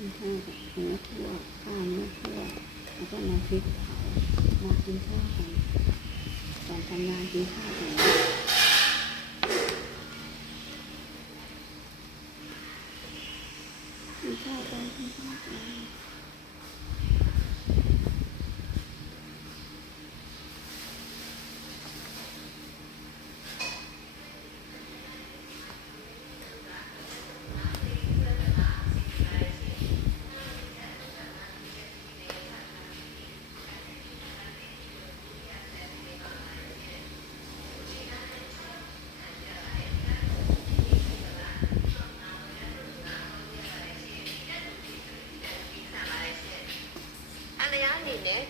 ข้าวกับเนื้อทั่วข้าวเนื้อทั่วแล้วก็น้ำพริกเผามากินข้าวกันก่อนทำงานกินข้าวกันกินข้าวกันกินข้าวกัน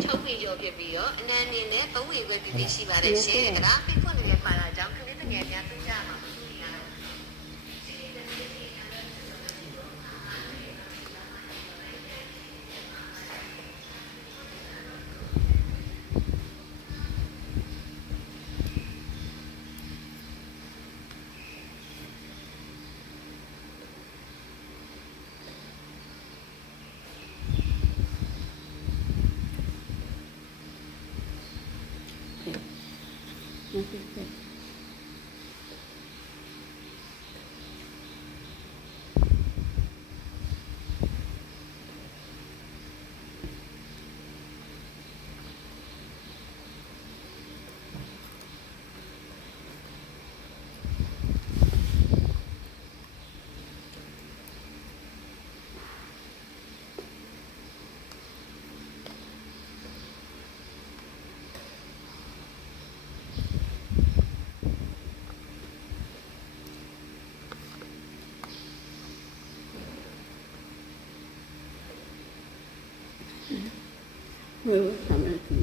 ချုပ်ပြီးရောဖြစ်ပြီးတော့အနံနေနဲ့ဘဝေဝဲပြီးပြီးရှိပါတယ်ရှင်။ဒါဖိတ်ဖွင့်နေတဲ့ပါလာကြောင့်ခလေးတငယ်များသိကြမှာမလို့ရအောင်น้ำพริกเผ็ดไม่รู้ทำอะไรถึง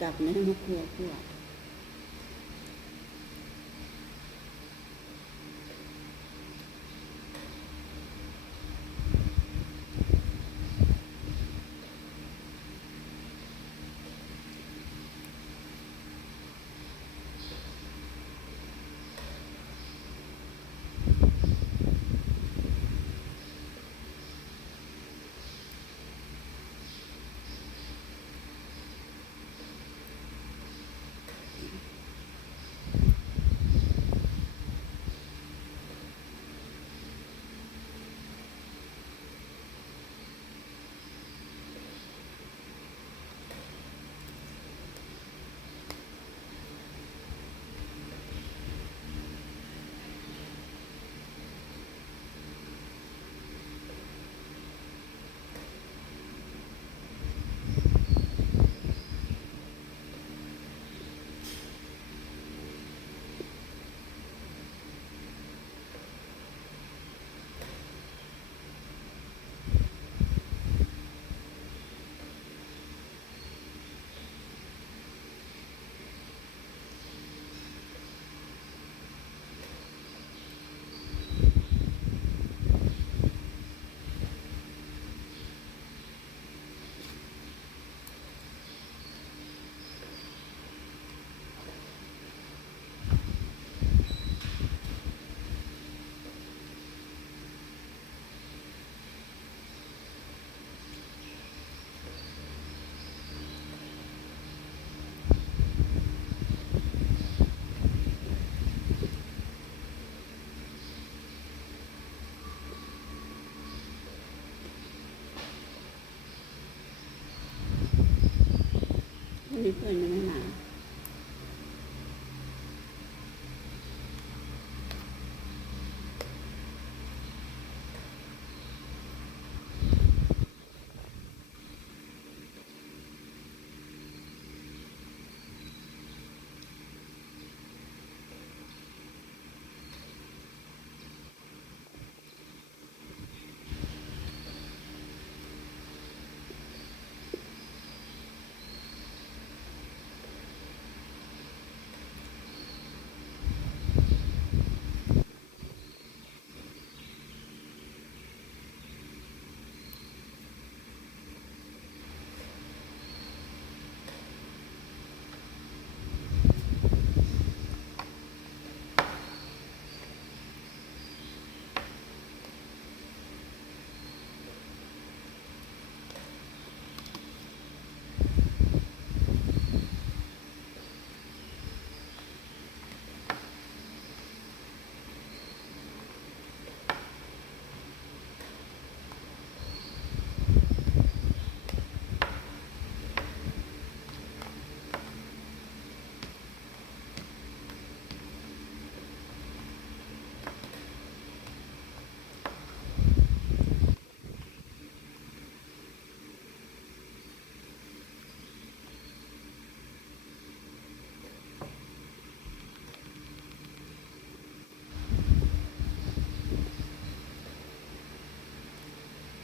จับในมะเขือพวกนี่เพื่อนยังไม่มา